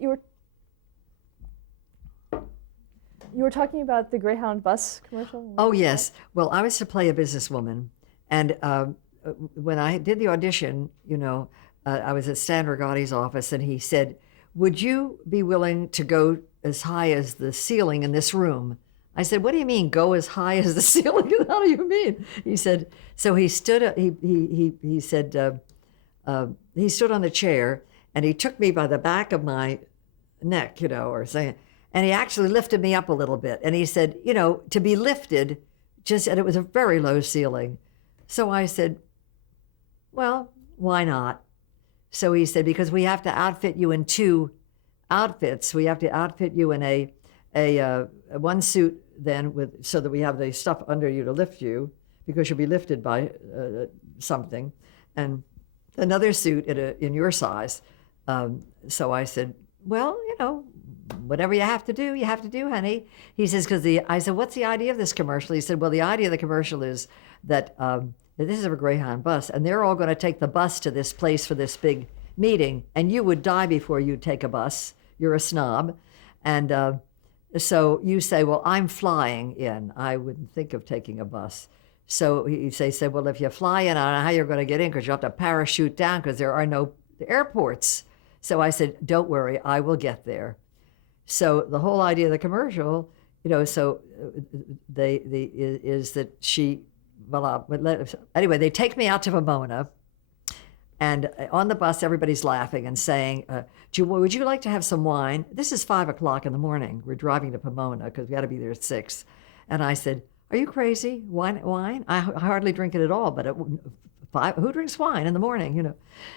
You were you were talking about the Greyhound bus commercial? Oh, yes. Well, I was to play a businesswoman. And when I did the audition, I was at Stan Rigotti's office, and he said, "Would you be willing to go as high as the ceiling in this room?" I said, "What do you mean, go as high as the ceiling? How do you mean?" He said, so he stood, he said, he stood on the chair, and he took me by the back of my neck, or saying, and he actually lifted me up a little bit. And he said, to be lifted, and it was a very low ceiling. So I said, well, why not? So he said, because we have to outfit you in two outfits. We have to outfit you in a one suit then so that we have the stuff under you to lift you, because you'll be lifted by something, and another suit in your size. So I said, well, whatever you have to do, honey. He says, I said, what's the idea of this commercial? He said, well, the idea of the commercial is that this is a Greyhound bus, and they're all going to take the bus to this place for this big meeting, and you would die before you'd take a bus. You're a snob. And so you say, well, I'm flying in. I wouldn't think of taking a bus. So he said, well, if you fly in, I don't know how you're going to get in, because you have to parachute down because there are no airports. So I said, don't worry, I will get there. So the whole idea of the commercial, so is that anyway, they take me out to Pomona, and on the bus, everybody's laughing and saying, would you like to have some wine? This is 5:00 in the morning. We're driving to Pomona because we got to be there at 6. And I said, are you crazy? Wine? I hardly drink it at all, but who drinks wine in the morning,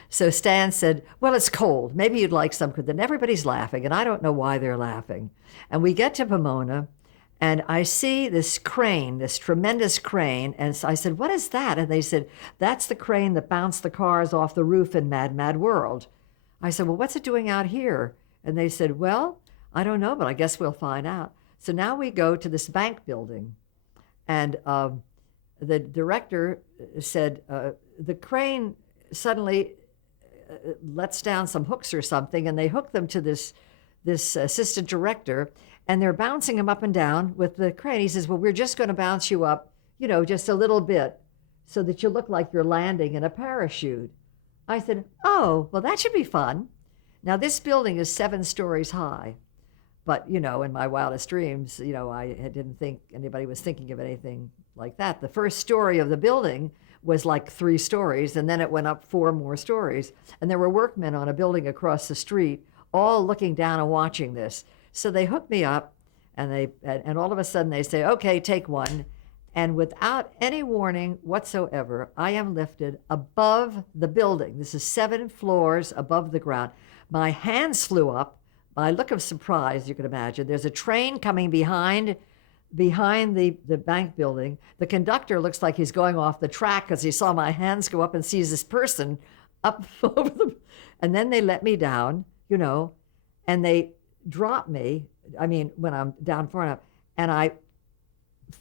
So Stan said, well, it's cold. Maybe you'd like some. Then everybody's laughing, and I don't know why they're laughing. And we get to Pomona, and I see this crane, this tremendous crane. And so I said, what is that? And they said, that's the crane that bounced the cars off the roof in Mad, Mad World. I said, well, what's it doing out here? And they said, well, I don't know, but I guess we'll find out. So now we go to this bank building. And the director said, the crane suddenly lets down some hooks or something, and they hook them to this assistant director, and they're bouncing him up and down with the crane. He says, well, we're just going to bounce you up, just a little bit so that you look like you're landing in a parachute. I said, oh, well, that should be fun. Now, this building is 7 stories high. But, in my wildest dreams, I didn't think anybody was thinking of anything like that. The first story of the building was like 3 stories, and then it went up 4 more stories. And there were workmen on a building across the street, all looking down and watching this. So they hooked me up, and all of a sudden they say, okay, take one. And without any warning whatsoever, I am lifted above the building. This is 7 floors above the ground. My hands flew up. My look of surprise, you can imagine. There's a train coming behind the bank building. The conductor looks like he's going off the track because he saw my hands go up and sees this person up over them. And then they let me down, and they dropped me. I mean, when I'm down far enough, and I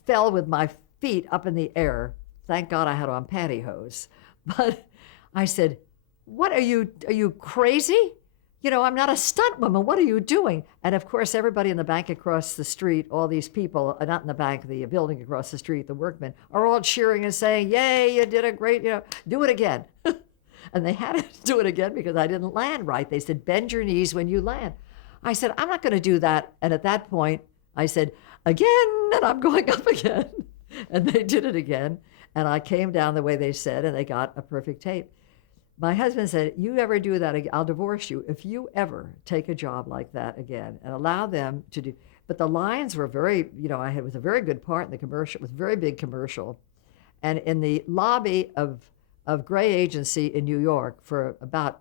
fell with my feet up in the air. Thank God I had on pantyhose. But I said, what are you crazy? I'm not a stunt woman. What are you doing? And of course, everybody in the bank across the street, all these people, not in the bank, the building across the street, the workmen, are all cheering and saying, yay, you did a great, do it again. And they had to do it again because I didn't land right. They said, bend your knees when you land. I said, I'm not going to do that. And at that point, I said, again, and I'm going up again. And they did it again. And I came down the way they said, and they got a perfect tape. My husband said, you ever do that again, I'll divorce you. If you ever take a job like that again and allow them to do, but the lines were very, it was a very good part in the commercial. It was a very big commercial. And in the lobby of Gray Agency in New York for about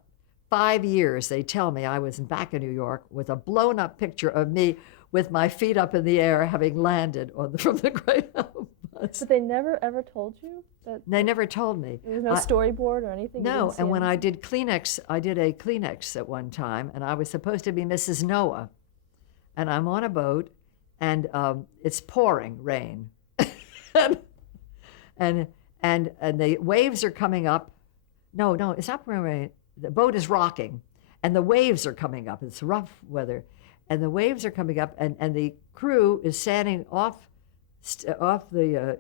5 years, they tell me I was back in New York with a blown up picture of me with my feet up in the air having landed from the Greyhound bus. But they never ever told you that? They never told me. There was no storyboard or anything? No, and when I did Kleenex, I did a Kleenex at one time, and I was supposed to be Mrs. Noah. And I'm on a boat, and it's pouring rain. and the waves are coming up. No, it's not pouring rain. The boat is rocking, and the waves are coming up. It's rough weather, and the waves are coming up, and the crew is standing off the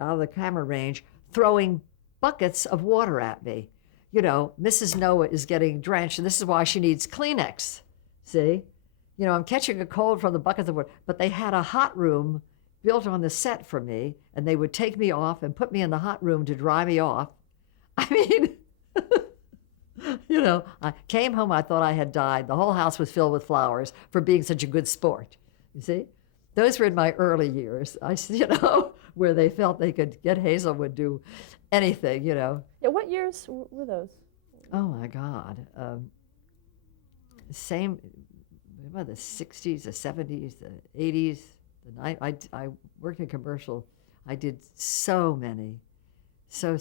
out of the camera range, throwing buckets of water at me. Mrs. Noah is getting drenched, and this is why she needs Kleenex. See, I'm catching a cold from the buckets of water. But they had a hot room built on the set for me, and they would take me off and put me in the hot room to dry me off. I mean, I came home, I thought I had died. The whole house was filled with flowers for being such a good sport. You see? Those were in my early years, where they felt they could get Hazel would do anything. Yeah, what years were those? Oh, my God. Same, the 60s, the 70s, the 80s. I worked in commercial. I did so many. So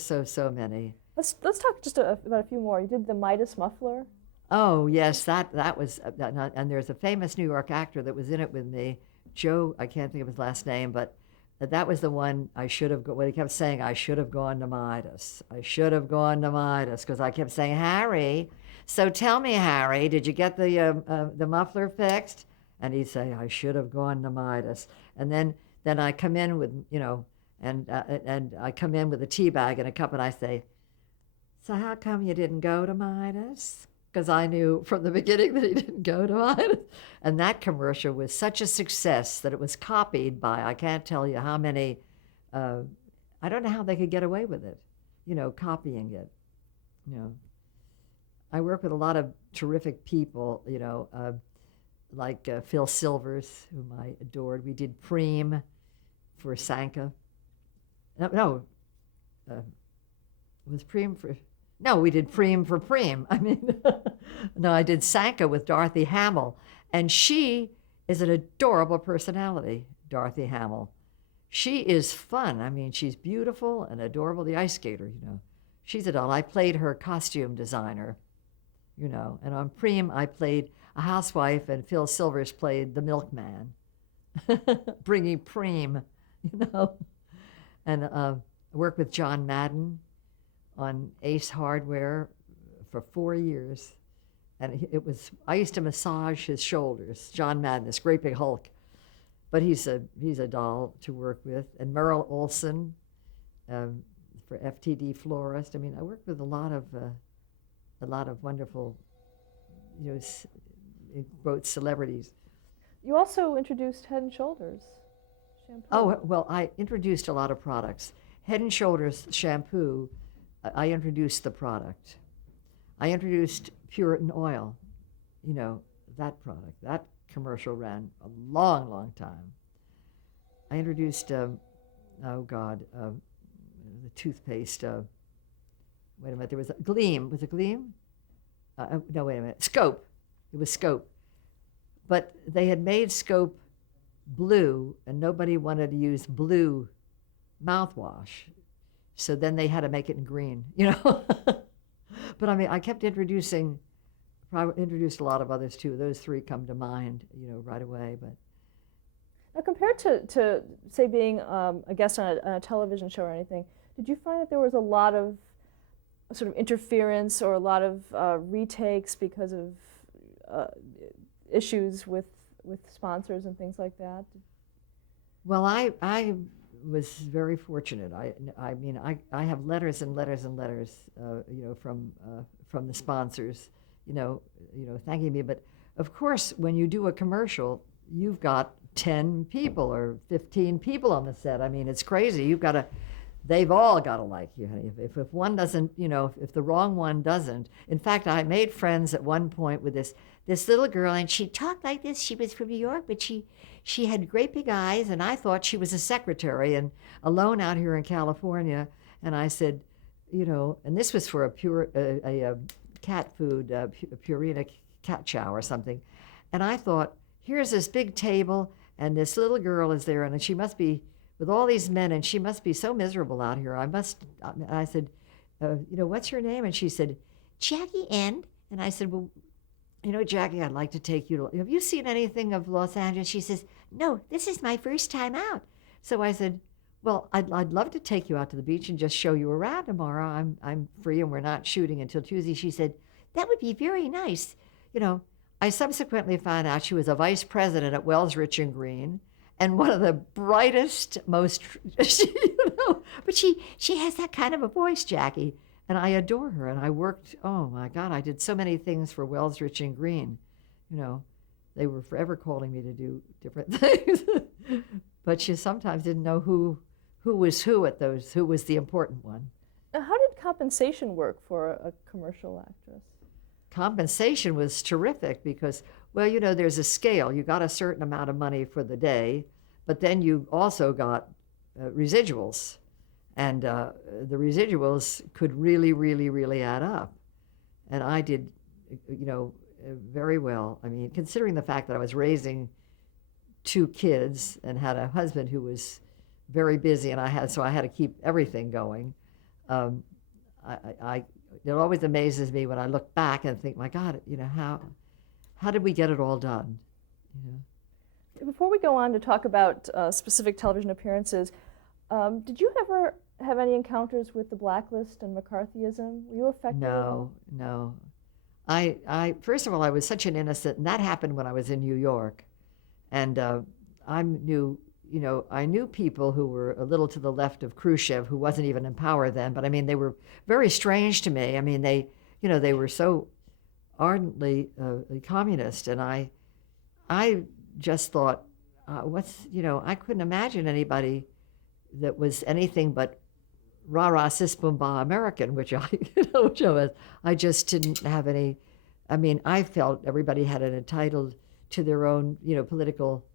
many. Let's talk just about a few more. You did the Midas muffler. Oh yes, that was, and there's a famous New York actor that was in it with me, Joe. I can't think of his last name, but that was the one I should have. When he kept saying, "I should have gone to Midas. I should have gone to Midas," because I kept saying, "Harry, so tell me, Harry, did you get the muffler fixed?" And he'd say, "I should have gone to Midas," and then I come in with and I come in with a tea bag and a cup, and I say, "So how come you didn't go to Midas?" Because I knew from the beginning that he didn't go to Midas. And that commercial was such a success that it was copied by, I can't tell you how many, I don't know how they could get away with it, copying it. I work with a lot of terrific people, like Phil Silvers, whom I adored. We did Preem for Sanka. No, it was Preem for... No, we did Preem for Preem. I mean, no, I did Sanka with Dorothy Hamill. And she is an adorable personality, Dorothy Hamill. She is fun. I mean, she's beautiful and adorable. The ice skater, she's a doll. I played her costume designer, and on Preem, I played a housewife, and Phil Silvers played the milkman, bringing Preem, And I worked with John Madden on Ace Hardware for 4 years. And I used to massage his shoulders, John Madden, this great big Hulk. But he's a doll to work with. And Merrill Olson for FTD Florist. I mean, I worked with a lot of wonderful, both celebrities. You also introduced Head and Shoulders shampoo. Oh, well, I introduced a lot of products. Head and Shoulders shampoo, I introduced the product. I introduced Puritan oil, that product. That commercial ran a long, long time. I introduced, the toothpaste. Wait a minute, there was a Gleam. Was it Gleam? No, wait a minute. Scope. It was Scope. But they had made Scope blue, and nobody wanted to use blue mouthwash. So then they had to make it in green, But I mean, I kept introduced a lot of others too. Those three come to mind, right away. But now, compared to say being a guest on a television show or anything, did you find that there was a lot of sort of interference or a lot of retakes because of issues with sponsors and things like that? Well, I was very fortunate. I mean, I have letters and letters and letters, from the sponsors, thanking me. But of course, when you do a commercial, you've got 10 people or 15 people on the set. I mean, it's crazy. They've all got to like you, honey. If one doesn't, if the wrong one doesn't. In fact, I made friends at one point with this little girl, and she talked like this. She was from New York, but she had great big eyes, and I thought she was a secretary and alone out here in California. And I said, and this was for a cat food, Purina cat chow or something. And I thought, here's this big table, and this little girl is there, and she must be with all these men, and she must be so miserable out here. I said, what's your name? And she said, Jackie N. And I said, well, Jackie, I'd like to take you to, have you seen anything of Los Angeles? She says, no, this is my first time out. So I said, well, I'd love to take you out to the beach and just show you around tomorrow. I'm free and we're not shooting until Tuesday. She said, that would be very nice. You know, I subsequently found out she was a vice president at Wells, Rich and Green, and one of the brightest, most, but she has that kind of a voice, Jackie, and I adore her. And I worked, oh my God, I did so many things for Wells, Rich and Green. You know, they were forever calling me to do different things, but she sometimes didn't know who was who at those, who was the important one. Now, how did compensation work for a commercial actress? Compensation was terrific because, well, you know, there's a scale. You got a certain amount of money for the day, but then you also got residuals. And the residuals could really, really, really add up. And I did, you know, very well. I mean, considering the fact that I was raising 2 kids and had a husband who was very busy, and I had to keep everything going. It always amazes me when I look back and think, my God, you know, how did we get it all done? You know? Before we go on to talk about specific television appearances, did you ever have any encounters with the blacklist and McCarthyism? Were you affected? No. I first of all, I was such an innocent, and that happened when I was in New York, and I knew people who were a little to the left of Khrushchev, who wasn't even in power then, but I mean, they were very strange to me. I mean, they were so ardently communist, and I just thought, I couldn't imagine anybody that was anything but rah-rah, sis-boom-bah American, which I was. I just didn't have any, I mean, I felt everybody had an entitled to their own, political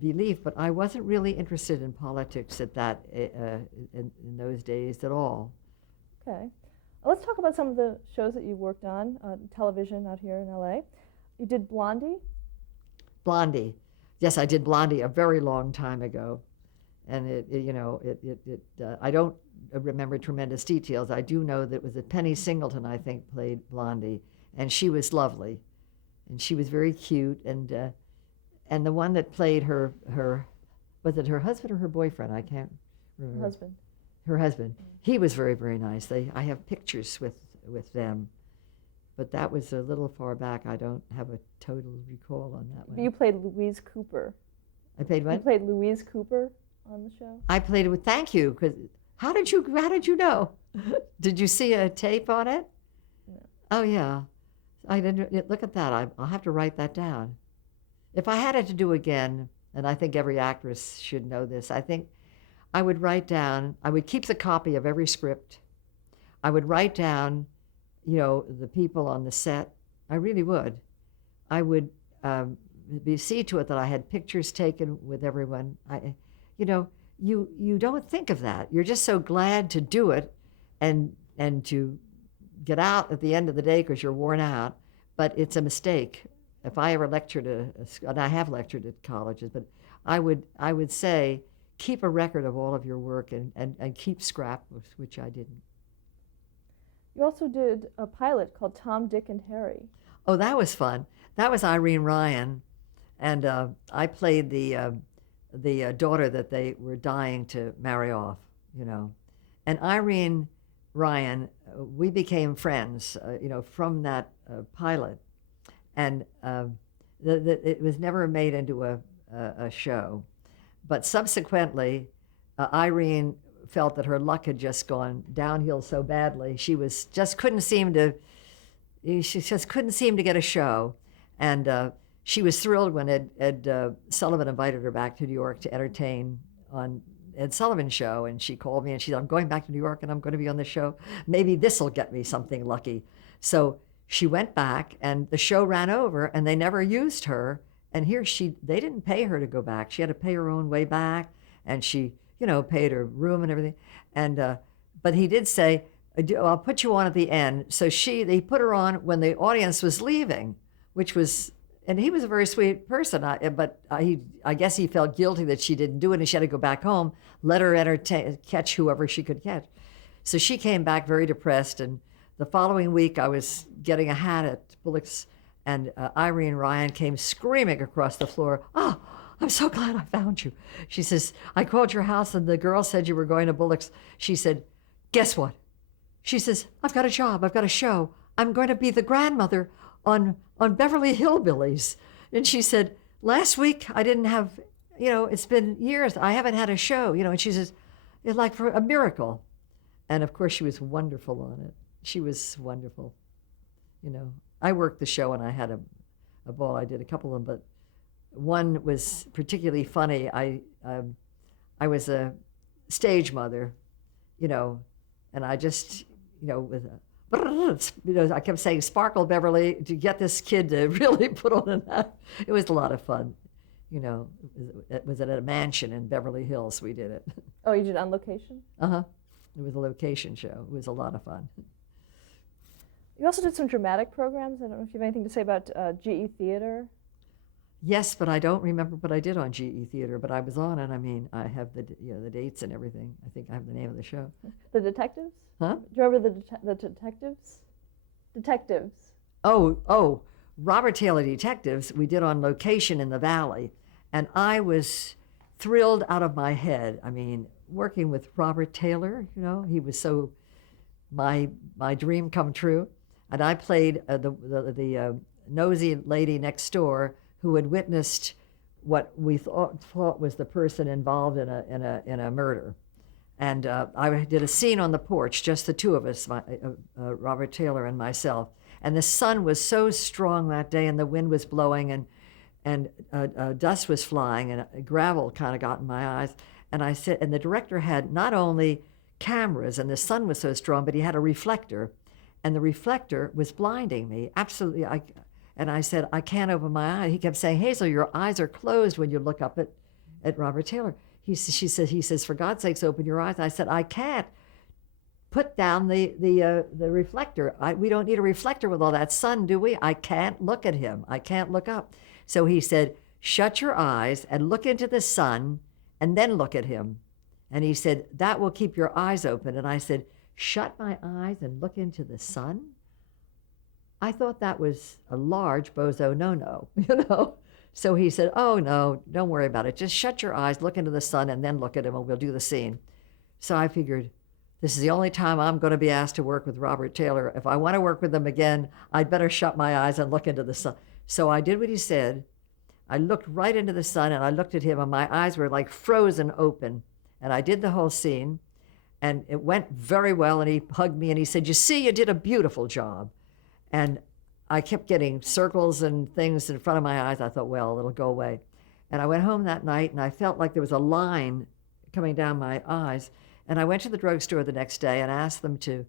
belief, but I wasn't really interested in politics at that in those days at all. Okay. Let's talk about some of the shows that you worked on, television out here in LA. You did Blondie? Blondie. Yes, I did Blondie a very long time ago. And I don't remember tremendous details. I do know that it was Penny Singleton, I think, played Blondie, and she was lovely, and she was very cute, and the one that played her was it her husband or her boyfriend? I can't remember. Her husband. Her husband. Mm-hmm. He was very, very nice. I have pictures with them, but that was a little far back. I don't have a total recall on that one. You played Louise Cooper. I played what? You played Louise Cooper on the show? I played it with, thank you, because how did you know? Did you see a tape on it? No. Oh yeah, I didn't look at that. I'll have to write that down. If I had it to do again, and I think every actress should know this, I think I would write down, I would keep the copy of every script. I would write down, the people on the set. I really would. I would see to it that I had pictures taken with everyone. You don't think of that. You're just so glad to do it and to get out at the end of the day because you're worn out, but it's a mistake. If I ever lectured, and I have lectured at colleges, but I would say, keep a record of all of your work and keep scrapbooks, which I didn't. You also did a pilot called Tom, Dick, and Harry. Oh, that was fun. That was Irene Ryan, and I played the daughter that they were dying to marry off, And Irene Ryan, we became friends, from that pilot. And it was never made into a show. But subsequently, Irene felt that her luck had just gone downhill so badly. She couldn't seem to get a show. And she was thrilled when Ed Sullivan invited her back to New York to entertain on Ed Sullivan's show. And she called me and she said, I'm going back to New York and I'm going to be on the show. Maybe this will get me something lucky. So she went back and the show ran over and they never used her. And they didn't pay her to go back. She had to pay her own way back, and she, paid her room and everything. And but he did say, "I'll put you on at the end." So they put her on when the audience was leaving, and he was a very sweet person. I guess he felt guilty that she didn't do it, and she had to go back home. Let her catch whoever she could catch. So she came back very depressed, and the following week I was getting a hat at Bullock's. And Irene Ryan came screaming across the floor, "Oh, I'm so glad I found you." She says, "I called your house and the girl said you were going to Bullock's." She said, "Guess what?" She says, "I've got a job. I've got a show. I'm going to be the grandmother on Beverly Hillbillies. And she said, last week I didn't have, it's been years. I haven't had a show, and she says, it's like for a miracle. And of course, she was wonderful on it. She was wonderful. I worked the show and I had a ball. I did a couple of them, but one was particularly funny. I was a stage mother, and I just, with I kept saying, Sparkle Beverly, to get this kid to really put on an act. It was a lot of fun. It was at a mansion in Beverly Hills we did it. Oh, you did it on location? Uh-huh. It was a location show. It was a lot of fun. You also did some dramatic programs. I don't know if you have anything to say about GE Theater. Yes, but I don't remember what I did on GE Theater, but I was on it. I mean, I have the dates and everything. I think I have the name of the show. The Detectives? Huh? Do you remember the Detectives? Detectives. Oh, Robert Taylor Detectives we did on location in the Valley, and I was thrilled out of my head. I mean, working with Robert Taylor, he was so my dream come true. And I played the nosy lady next door who had witnessed what we thought was the person involved in a murder. And I did a scene on the porch, just the two of us, Robert Taylor and myself. And the sun was so strong that day, and the wind was blowing, and dust was flying, and gravel kind of got in my eyes. And I said, and the director had not only cameras, and the sun was so strong, but he had a reflector, and the reflector was blinding me absolutely. And I said, I can't open my eye. He kept saying, Hazel, your eyes are closed when you look up at Robert Taylor. He says, for God's sakes, open your eyes. I said, I can't. Put down the reflector. We don't need a reflector with all that sun, do we? I can't look at him. I can't look up. So he said, shut your eyes and look into the sun and then look at him. And he said, that will keep your eyes open. And I said, shut my eyes and look into the sun? I thought that was a large bozo no-no, So he said, oh, no, don't worry about it. Just shut your eyes, look into the sun, and then look at him, and we'll do the scene. So I figured, this is the only time I'm going to be asked to work with Robert Taylor. If I want to work with him again, I'd better shut my eyes and look into the sun. So I did what he said. I looked right into the sun, and I looked at him, and my eyes were like frozen open. And I did the whole scene, and it went very well, and he hugged me, and he said, you see, you did a beautiful job. And I kept getting circles and things in front of my eyes. I thought, well, it'll go away. And I went home that night, and I felt like there was a line coming down my eyes. And I went to the drugstore the next day and asked them to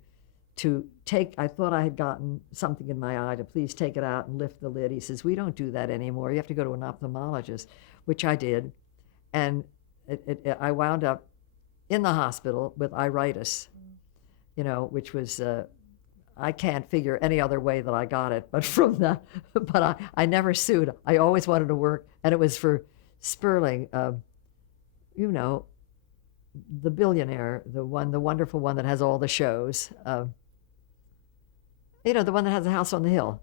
take, I thought I had gotten something in my eye, to please take it out and lift the lid. He says, we don't do that anymore. You have to go to an ophthalmologist, which I did. And I wound up in the hospital with iritis, which was, I can't figure any other way that I got it, but I never sued. I always wanted to work, and it was for Sperling, the billionaire, the wonderful one that has all the shows. The one that has the house on the hill.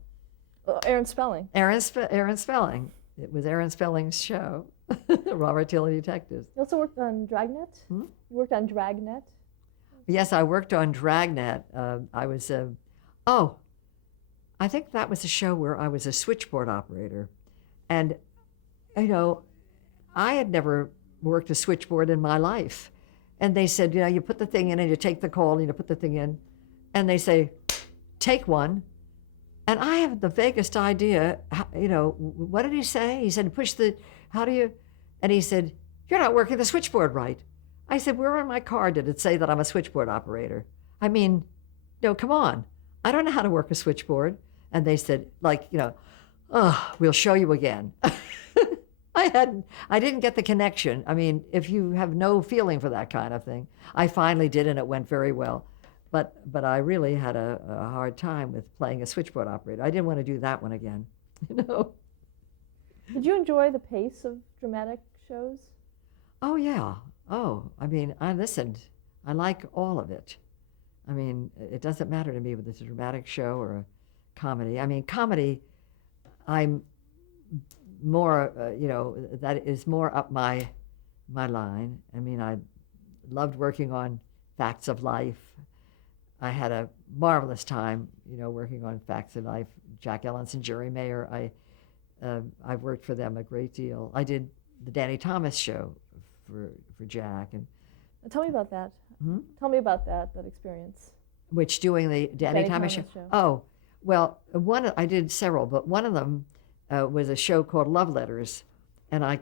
Oh, Aaron Spelling. Aaron Spelling. It was Aaron Spelling's show, Robert Taylor Detectives. You also worked on Dragnet? You worked on Dragnet? Yes, I worked on Dragnet. I was, I think that was a show where I was a switchboard operator. And, I had never worked a switchboard in my life. And they said, you put the thing in and you take the call and you put the thing in. And they say, take one. And I have the vaguest idea, what did he say? He said, how do you? And he said, you're not working the switchboard right. I said, where on my card did it say that I'm a switchboard operator? I mean, come on. I don't know how to work a switchboard. And they said, we'll show you again. I didn't get the connection. I mean, if you have no feeling for that kind of thing, I finally did, and it went very well. But I really had a hard time with playing a switchboard operator. I didn't want to do that one again. Did you enjoy the pace of dramatic shows? Oh, yeah. Oh, I mean, I listened. I like all of it. I mean, it doesn't matter to me whether it's a dramatic show or a comedy. I mean, comedy, I'm more, that is more up my line. I mean, I loved working on Facts of Life. I had a marvelous time, working on Facts of Life. Jack Ellens and Jerry Mayer. I've worked for them a great deal. I did the Danny Thomas show for Jack, and Tell me about that. hmm? Tell me about that experience. Which doing the Danny Thomas show. Oh, well, I did several, but one of them was a show called Love Letters, and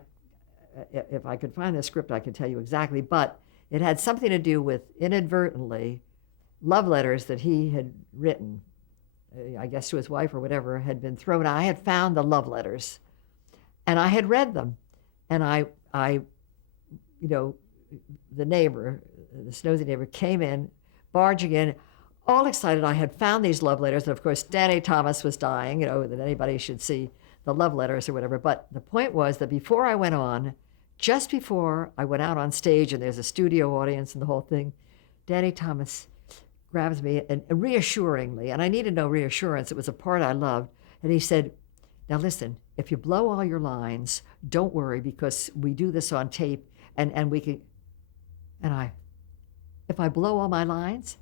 if I could find the script, I could tell you exactly. But it had something to do with inadvertently love letters that he had written, I guess to his wife or whatever, had been thrown out. I had found the love letters, and I had read them, and I, the neighbor, this nosy neighbor, came in, barging in, all excited. I had found these love letters, and of course, Danny Thomas was dying, that anybody should see the love letters or whatever. But the point was that before I went on, just before I went out on stage, and there's a studio audience and the whole thing, Danny Thomas grabs me and reassuringly, and I needed no reassurance, it was a part I loved, and he said, now listen, if you blow all your lines, don't worry, because we do this on tape, and we can, if I blow all my lines,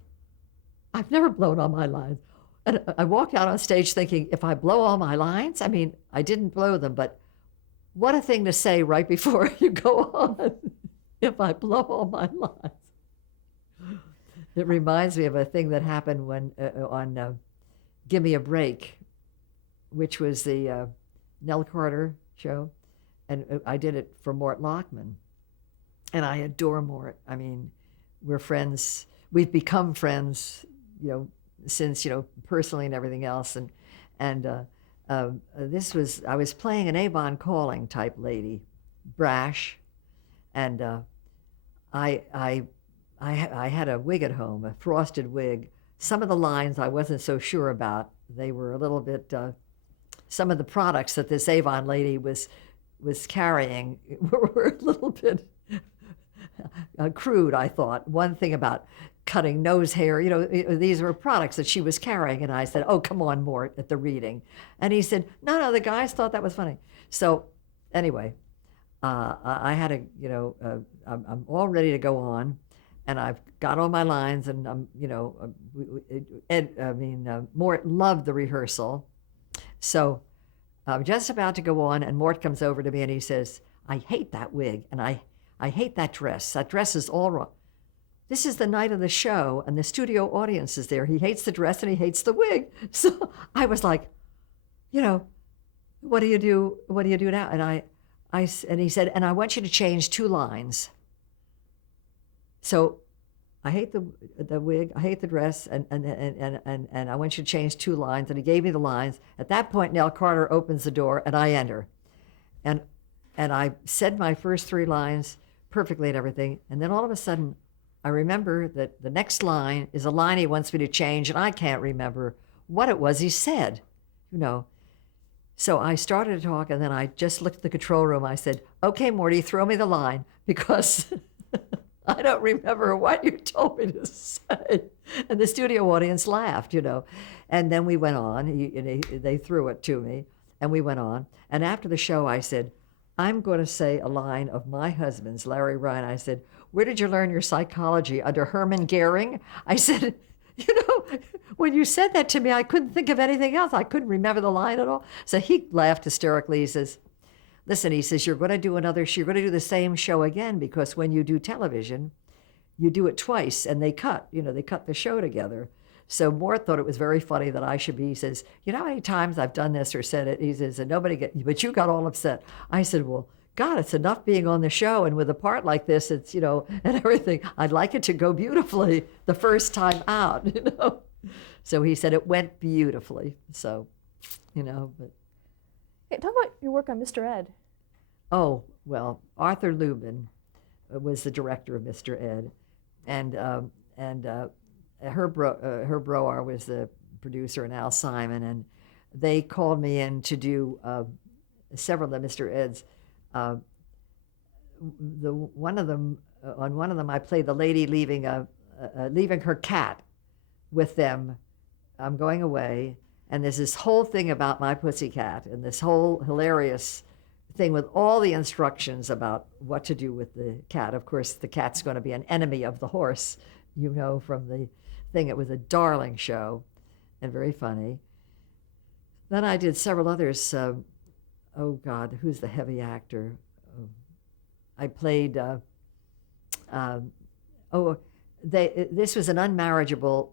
I've never blown all my lines. And I walked out on stage thinking, if I blow all my lines, I mean, I didn't blow them, but what a thing to say right before you go on, if I blow all my lines. It reminds me of a thing that happened when on Give Me a Break, which was the Nell Carter show, and I did it for Mort Lockman, and I adore Mort. I mean, we're friends. We've become friends, since personally and everything else. And I was playing an Avon Calling type lady, brash, and I had a wig at home, a frosted wig. Some of the lines I wasn't so sure about. They were a little bit, some of the products that this Avon lady was carrying were a little bit crude, I thought. One thing about cutting nose hair, these were products that she was carrying. And I said, oh, come on, Mort, at the reading. And he said, no, the guys thought that was funny. So anyway, I had I'm all ready to go on. And I've got all my lines, and Mort loved the rehearsal. So I'm just about to go on, and Mort comes over to me and he says, I hate that wig, and I hate that dress. That dress is all wrong. This is the night of the show, and the studio audience is there. He hates the dress and he hates the wig. So I was like, what do you do? What do you do now? And he said, and I want you to change 2 lines. So I hate the wig, I hate the dress, and I want you to change 2 lines. And he gave me the lines. At that point, Nell Carter opens the door, and I enter. And I said my first 3 lines perfectly and everything. And then all of a sudden, I remember that the next line is a line he wants me to change, and I can't remember what it was he said, So I started to talk, and then I just looked at the control room. I said, okay, Morty, throw me the line, because I don't remember what you told me to say. And the studio audience laughed, And then we went on. They threw it to me, and we went on. And after the show, I said, I'm going to say a line of my husband's, Larry Ryan. I said, where did you learn your psychology? Under Herman Goering? I said, when you said that to me, I couldn't think of anything else. I couldn't remember the line at all. So he laughed hysterically. He says, listen, he says, you're going to do the same show again, because when you do television, you do it twice, and they cut the show together. So Mort thought it was very funny that I should be, he says, you know how many times I've done this or said it? He says, and but you got all upset. I said, well, God, it's enough being on the show, and with a part like this, it's, and everything. I'd like it to go beautifully the first time out, So he said it went beautifully. So, but. Hey, talk about your work on Mr. Ed. Oh, well, Arthur Lubin was the director of Mr. Ed, and Herb Broar was the producer, and Al Simon, and they called me in to do several of Mr. Ed's. On one of them, I played the lady leaving her cat with them. I'm going away, and there's this whole thing about my pussycat, and this whole hilarious thing with all the instructions about what to do with the cat. Of course, the cat's going to be an enemy of the horse, from thing. It was a darling show and very funny. Then I did several others. Oh, God, who's the heavy actor? I played, this was an unmarriageable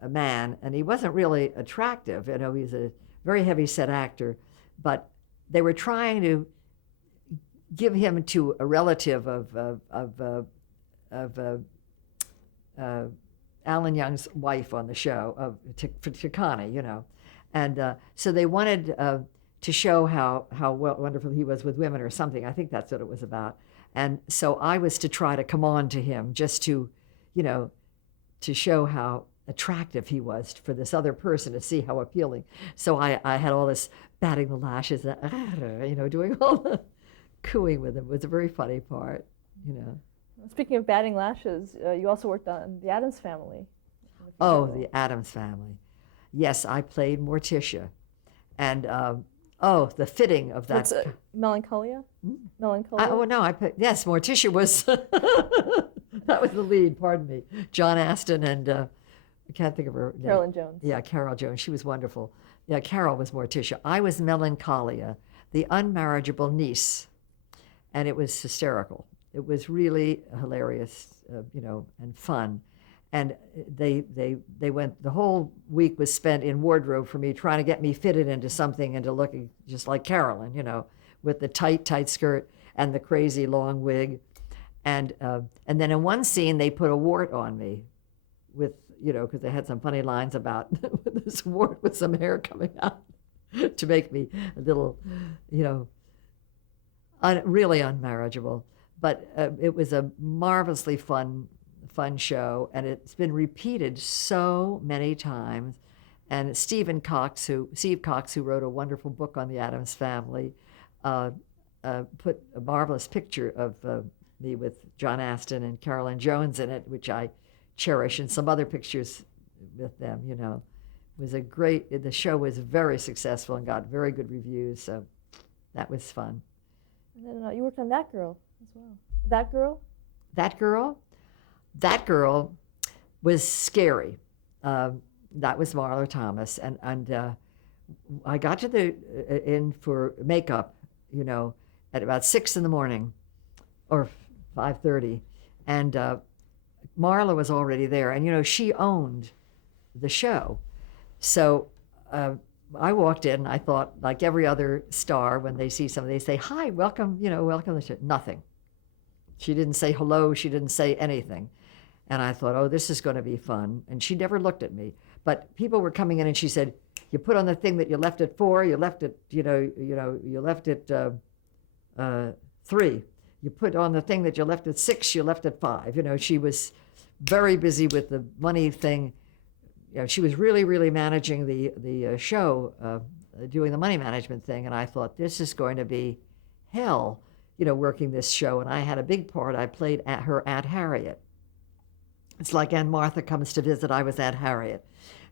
a man, and he wasn't really attractive. You know, he's a very heavy-set actor, but they were trying to give him to a relative of Alan Young's wife on the show, for Chicani, you know. And so they wanted to show how wonderful he was with women or something. I think that's what it was about. And so I was to try to come on to him just to, you know, to show how attractive he was for this other person, to see how appealing. So I had all this batting the lashes, you know, doing all the cooing with him. It was a very funny part, you know. Speaking of batting lashes, you also worked on The Addams Family. Oh, The Addams Family. Yes, I played Morticia. And, the fitting of that. That's Melancholia? Melancholia? Yes, Morticia was, that was the lead, pardon me. John Aston and, I can't think of her name. Carolyn Jones. Yeah, Carol Jones. She was wonderful. Yeah, Carol was Morticia. I was Melancholia, the unmarriageable niece. And it was hysterical. It was really hilarious, you know, and fun. And they went, the whole week was spent in wardrobe for me, trying to get me fitted into something, into looking just like Carolyn, you know, with the tight skirt and the crazy long wig. And then in one scene, they put a wart on me with, you know, because they had some funny lines about this wart with some hair coming out to make me a little, you know, really unmarriageable. But it was a marvelously fun show, and it's been repeated so many times. And Steve Cox, who wrote a wonderful book on the Addams Family, put a marvelous picture of me with John Aston and Carolyn Jones in it, which I cherish, and some other pictures with them, you know. It was the show was very successful and got very good reviews, so that was fun. And then you worked on That Girl as well. That Girl? That Girl was scary. That was Marla Thomas, and I got to in for makeup, you know, at about 6 a.m. or 5:30, and Marla was already there, and you know, she owned the show. So I walked in, and I thought, like every other star, when they see somebody, they say, "Hi, welcome," you know, welcome to the show. Nothing. She didn't say hello. She didn't say anything. And I thought, oh, this is going to be fun. And she never looked at me. But people were coming in, and she said, "You put on the thing that you left at 4. You left it, you left it 3. You put on the thing that you left at 6. You left at 5." You know, she was very busy with the money thing. You know, she was really, really managing the show, doing the money management thing. And I thought, this is going to be hell, you know, working this show. And I had a big part. I played her Aunt Harriet. It's like Aunt Martha comes to visit. I was Aunt Harriet.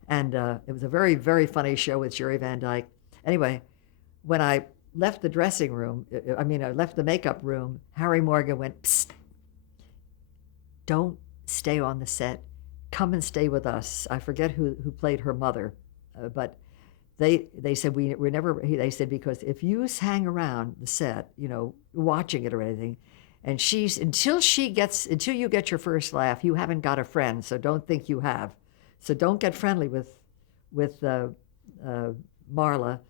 And it was a very, very funny show with Jerry Van Dyke. Anyway, when I left the dressing room, I left the makeup room, Harry Morgan went, "Psst, don't stay on the set. Come and stay with us." I forget who played her mother, but they said we're never. They said, because if you hang around the set, you know, watching it or anything, and until you get your first laugh, you haven't got a friend. So don't think you have. So don't get friendly with Marla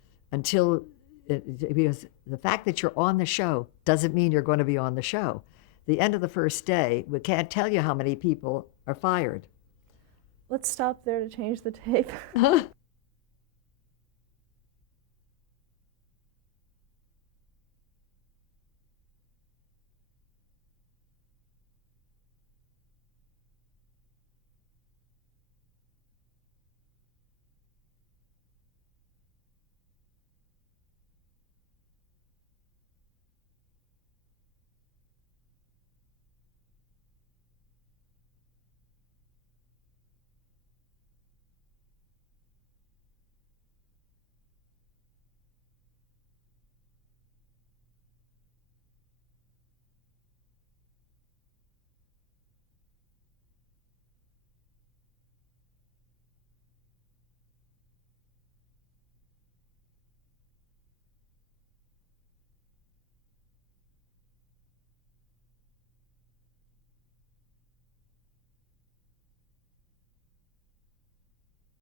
because the fact that you're on the show doesn't mean you're going to be on the show. The end of the first day, we can't tell you how many people are fired. Let's stop there to change the tape.